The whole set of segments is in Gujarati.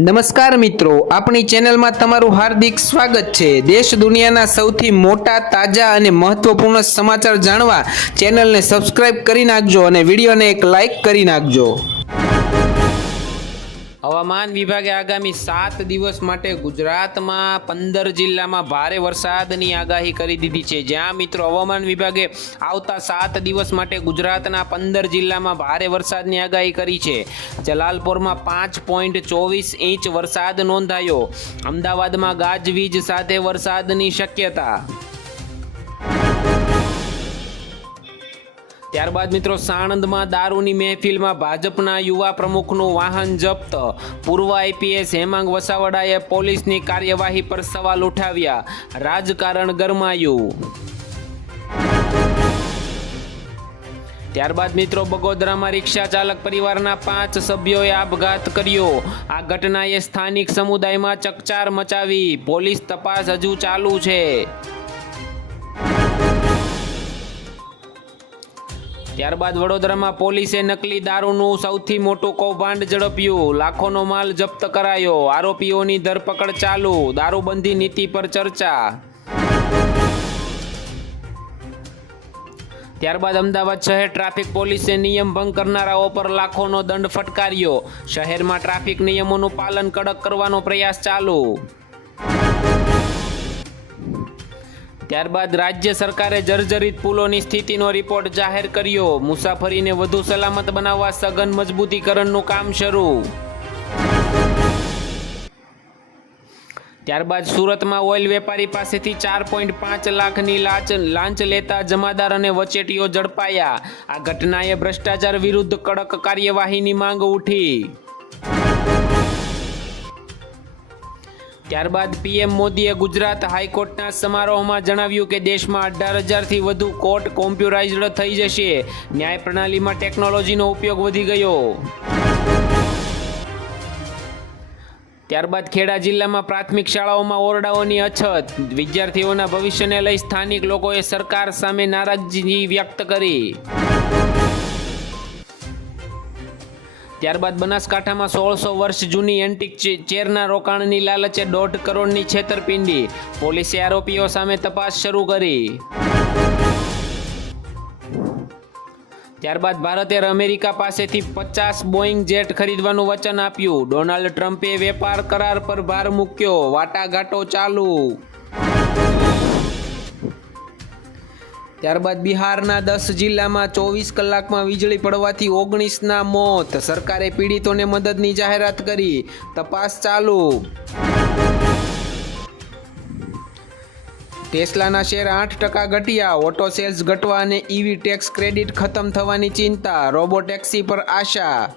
નમસ્કાર મિત્રો, આપણી ચેનલમાં તમારું હાર્દિક સ્વાગત છે. દેશ દુનિયાના સૌથી મોટા, તાજા અને મહત્વપૂર્ણ સમાચાર જાણવા ચેનલને સબસ્ક્રાઇબ કરી નાખજો અને વિડીયોને એક લાઈક કરી નાખજો. હવામાન વિભાગે આગામી સાત દિવસ માટે ગુજરાતમાં પંદર જિલ્લામાં ભારે વરસાદની આગાહી કરી દીધી છે. જ્યાં મિત્રો હવામાન વિભાગે આવતા સાત દિવસ માટે ગુજરાતના પંદર જિલ્લામાં ભારે વરસાદની આગાહી કરી છે. જલાલપોરમાં પાંચ પોઈન્ટ ચોવીસ ઇંચ વરસાદ નોંધાયો. અમદાવાદમાં ગાજવીજ સાથે વરસાદની શક્યતા ત્યારબાદ મિત્રો સાણંદમાં દારૂની મહેફિલમાં ભાજપના યુવા પ્રમુખનું વાહન જપ્ત. પૂર્વ આઈપીએસ હેમાંગ વસાવડાએ પોલીસની કાર્યવાહી પર સવાલ ઉઠાવ્યા. રાજકારણ ગરમાયું. ત્યારબાદ મિત્રો બગોદરામાં રિક્ષા ચાલક પરિવારના પાંચ સભ્યોએ આપઘાત કર્યો. આ ઘટનાએ સ્થાનિક સમુદાયમાં ચકચાર મચાવી પોલીસ તપાસ હજુ ચાલુ છે. ત્યારબાદ વડોદરામાં પોલીસે નકલી દારૂનું સૌથી મોટું કૌભાંડ ઝડપ્યું. લાખોનો માલ જપ્ત કરાયો. આરોપીઓની ધરપકડ ચાલુ. દારૂબંધી નીતિ પર ચર્ચા. ત્યારબાદ અમદાવાદ શહેર ટ્રાફિક પોલીસે નિયમ ભંગ કરનારાઓ પર લાખોનો દંડ ફટકાર્યો. શહેરમાં ટ્રાફિક નિયમોનું પાલન કડક કરવાનો પ્રયાસ ચાલુ. ત્યારબાદ રાજ્ય સરકારે જર્જરિત પુલોની સ્થિતિનો રિપોર્ટ જાહેર કર્યો. મુસાફરીને વધુ સલામત બનાવવા સઘન મજબૂતીકરણનું કામ શરૂ. ત્યારબાદ સુરતમાં ઓઇલ વેપારી પાસેથી ચાર પોઈન્ટ પાંચ લાખની લાંચ લાંચ લેતા જમાદાર અને વચેટીઓ ઝડપાયા. આ ઘટનાએ ભ્રષ્ટાચાર વિરુદ્ધ કડક કાર્યવાહીની માંગ ઉઠી. ત્યારબાદ પીએમ મોદીએ ગુજરાત હાઈકોર્ટના સમારોહમાં જણાવ્યું કે દેશમાં અઢાર હજારથી વધુ કોર્ટ કોમ્પ્યુટરાઇઝડ થઈ જશે. ન્યાય પ્રણાલીમાં ટેકનોલોજીનો ઉપયોગ વધી ગયો. ત્યારબાદ ખેડા જિલ્લામાં પ્રાથમિક શાળાઓમાં ઓરડાઓની અછત. વિદ્યાર્થીઓના ભવિષ્યને લઈ સ્થાનિક લોકોએ સરકાર સામે નારાજગી વ્યક્ત કરી. ત્યારબાદ બનાસકાંઠામાં સોળસો વર્ષ જૂની એન્ટિક ચેરના રોકાણની લાલચે દોઢ કરોડની છેતરપિંડી. પોલીસે આરોપીઓ સામે તપાસ શરૂ કરી. ત્યારબાદ ભારતે અમેરિકા પાસેથી પચાસ બોઈંગ જેટ ખરીદવાનું વચન આપ્યું. ડોનાલ્ડ ટ્રમ્પે વેપાર કરાર પર ભાર મૂક્યો. વાટાઘાટો ચાલુ. ત્યારબાદ બિહારના દસ જિલ્લામાં ચોવીસ કલાકમાં વીજળી પડવાથી ઓગણીસના મોત. સરકારે પીડિતોને મદદની જાહેરાત કરી. તપાસ ચાલુ. ટેસ્લાના શેર આઠ ટકા ઘટ્યા. ઓટો સેલ્સ ઘટવા અને ઈવી ટેક્સ ક્રેડિટ ખતમ થવાની ચિંતા. રોબોટેક્સી પર આશા.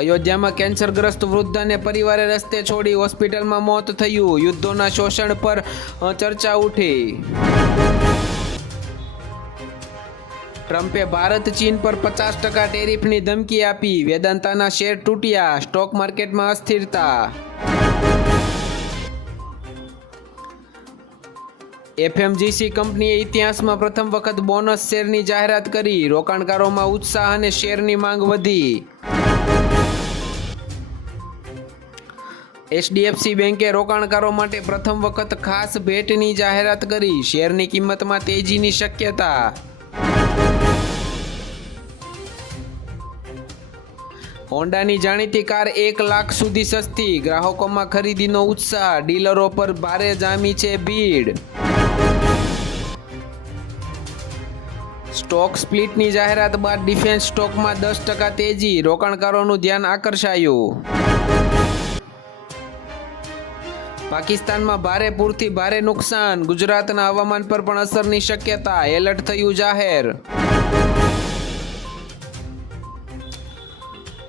અયોધ્યામાં કેન્સરગ્રસ્ત વૃદ્ધ અને પરિવારે રસ્તે છોડી હોસ્પિટલમાં મોત થયું. યુદ્ધોના શોષણ પર ચર્ચા ઉઠી. ટ્રમ્પે ભારત ચીન પર પચાસ ટકા ટેરિફની ધમકી આપી. વેદાંતાના શેર તૂટ્યા. સ્ટોક માર્કેટમાં અસ્થિરતા. એફએમજીસી કંપનીએ ઇતિહાસમાં પ્રથમ વખત બોનસ શેરની જાહેરાત કરી. રોકાણકારોમાં ઉત્સાહ અને શેરની માંગ વધી. એચડીએફસી બેંકે રોકાણકારો માટે પ્રથમ વખત ખાસ ભેટની જાહેરાત કરી. શેરની કિંમતમાં તેજીની શક્યતા. હોન્ડાની જાણીતી કાર એક લાખ સુધી સસ્તી. ગ્રાહકોમાં ખરીદીનો ઉત્સાહ. ડીલરો પર ભારે જામી છે ભીડ. સ્ટોક સ્પ્લિટની જાહેરાત બાદ ડિફેન્સ સ્ટોકમાં દસ ટકા તેજી. રોકાણકારોનું ધ્યાન આકર્ષાયું. પાકિસ્તાનમાં ભારે પૂરથી ભારે નુકસાન, ગુજરાતના હવામાન પર પણ અસરની શક્યતા, એલર્ટ થયું જાહેર.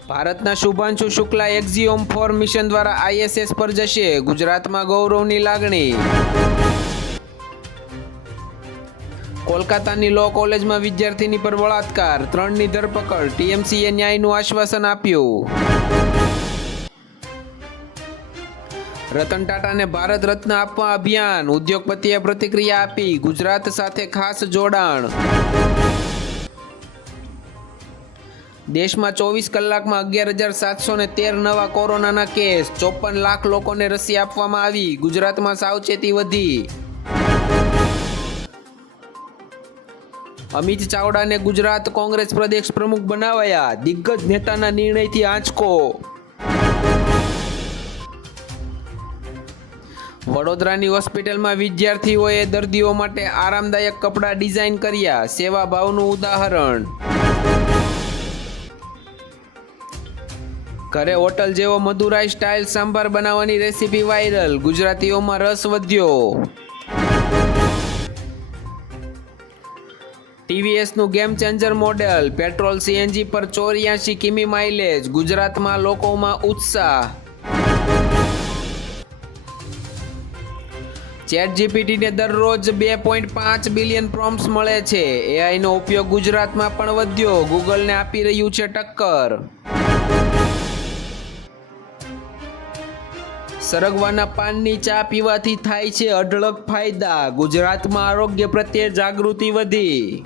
ભારતના Shubhanshu Shukla Axiom four mission દ્વારા આઈએસએસ પર જશે. ગુજરાતમાં ગૌરવની લાગણી. કોલકાતાની લો કોલેજમાં વિદ્યાર્થીની પર બળાત્કાર. ત્રણની ધરપકડ. ટીએમસીએ ન્યાયનું આશ્વાસન આપ્યું. રતન ટાટાને ભારત રત્ન આપવા અભિયાન. ઉદ્યોગપતિએ પ્રતિક્રિયા આપી. ગુજરાત સાથે ખાસ જોડાણ. દેશમાં ચોવીસ કલાકમાં અગિયાર હજાર સાતસો ને તેર નવા કોરોનાના કેસ. ચોપન લાખ લોકોને રસી આપવામાં આવી. ગુજરાતમાં સાવચેતી વધી. અમિત ચાવડાને ગુજરાત કોંગ્રેસ પ્રદેશ પ્રમુખ બનાવાયા. દિગ્ગજ નેતાના નિર્ણયથી આંચકો. વડોદરાની હોસ્પિટલમાં વિદ્યાર્થીઓએ દર્દીઓ માટે આરામદાયક કપડાં ડિઝાઇન કર્યા. સેવા ભાવનું ઉદાહરણ. ઘરે હોટલ જેવો મદુરાઈ સ્ટાઇલ સાંભાર બનાવવાની રેસીપી વાયરલ. ગુજરાતીઓમાં રસ વધ્યો. ટીવીએસનું game changer model. Petrol CNG પર ચોર્યાસી કિમી માઇલેજ. ગુજરાતમાં લોકોમાં ઉત્સાહ. ચેટ જીપીટીને દરરોજ બે પોઈન્ટ પાંચ બિલિયન પ્રોમ્સ મળે છે. એઆઈનો ઉપયોગ ગુજરાતમાં પણ વધ્યો. ગૂગલને આપી રહ્યું છે ટક્કર. સરગવાના પાનની ચા પીવાથી થાય છે અઢળક ફાયદા. ગુજરાતમાં આરોગ્ય પ્રત્યે જાગૃતિ વધી.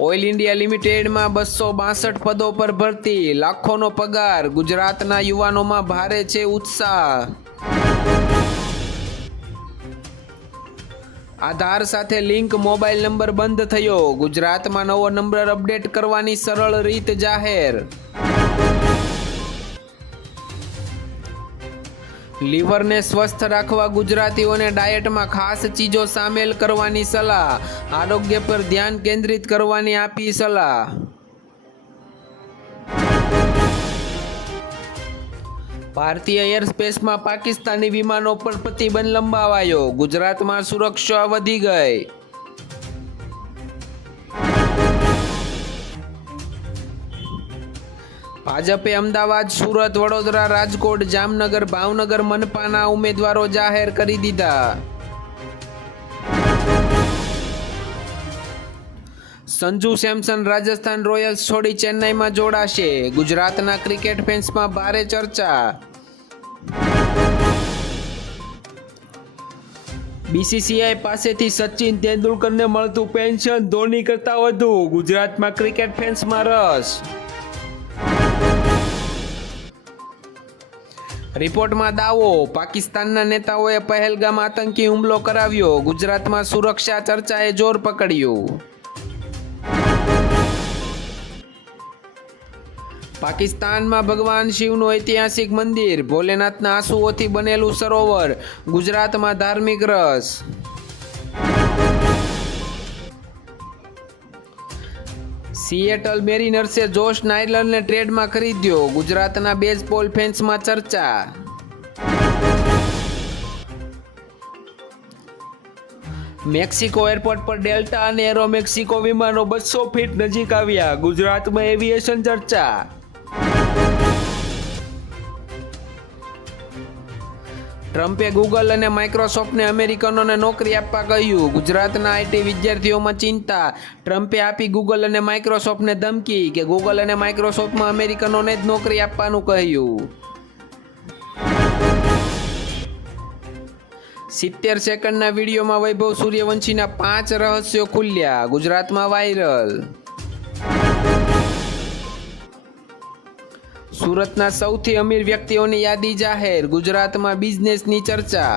ઓઇલ ઇન્ડિયા લિમિટેડમાં બસો બાસઠ પદો પર ભરતી. લાખોનો પગાર. ગુજરાતના યુવાનોમાં ભારે છે ઉત્સાહ. આધાર સાથે લિંક મોબાઈલ નંબર બંધ થયો. ગુજરાતમાં નવો નંબર અપડેટ કરવાની સરળ રીત જાહેર. લીવરને સ્વસ્થ રાખવા ગુજરાતીઓને ડાયટમાં ખાસ ચીજો સામેલ કરવાની સલાહ. આરોગ્ય પર ધ્યાન કેન્દ્રિત કરવાની આપી સલાહ. ભારતીય એરસ્પેસમાં પાકિસ્તાની વિમાનો પર પ્રતિબંધ લંબાવાયો. ગુજરાતમાં સુરક્ષા વધી ગઈ. ભાજપે અમદાવાદ, સુરત, વડોદરા, રાજકોટ, જામનગર, ભાવનગર, મનપાના ઉમેદવારો જાહેર કરી દીધા. સંજુ સેમસન રાજસ્થાન રોયલ્સ છોડી ચેન્નાઈમાં જોડાશે. ગુજરાતના ક્રિકેટ ફેન્સમાં ભારે ચર્ચા. બીસીસીઆઈ પાસેથી સચિન તેંડુલકરને મળતું પેન્શન ધોની કરતા વધુ. ગુજરાતમાં ક્રિકેટ ફેન્સમાં રસ. રિપોર્ટમાં દાવો, પાકિસ્તાનના નેતાઓએ પહેલગામ આતંકી હુમલો કરાવ્યો, ગુજરાતમાં સુરક્ષા ચર્ચાએ જોર પકડ્યું. પાકિસ્તાનમાં ભગવાન શિવનું ઐતિહાસિક મંદિર, ભોલેનાથના આંસુઓથી બનેલું સરોવર, ગુજરાતમાં ધાર્મિક રસ. સિએટલ મેરિનર્સે જોશ નાયલરને ટ્રેડમાં ખરીદ્યો. ગુજરાતના બેઝબોલ ફેન્સમાં ચર્ચા. મેક્સિકો એરપોર્ટ પર ડેલ્ટા અને એરો મેક્સિકો વિમાનો બસો ફીટ નજીક આવ્યા. ગુજરાતમાં એવિએશન ચર્ચા. ટ્રમ્પે ગૂગલ અને માઇક્રોસોફ્ટને અમેરિકનોને નોકરી આપવા કહ્યું. ગુજરાતના આઈટી વિદ્યાર્થીઓમાં ચિંતા. ટ્રમ્પે આપી ગૂગલ અને માઇક્રોસોફ્ટને ધમકી કે ગૂગલ અને માઇક્રોસોફ્ટમાં અમેરિકનોને જ નોકરી આપવાનું કહ્યું. સિત્તેર સેકન્ડના વિડીયોમાં વૈભવ સૂર્યવંશીના પાંચ રહસ્યો ખુલ્યા. ગુજરાતમાં વાયરલ સુરતના સૌથી અમીર વ્યક્તિઓની યાદી જાહેર ગુજરાતમાં બિઝનેસની ચર્ચા.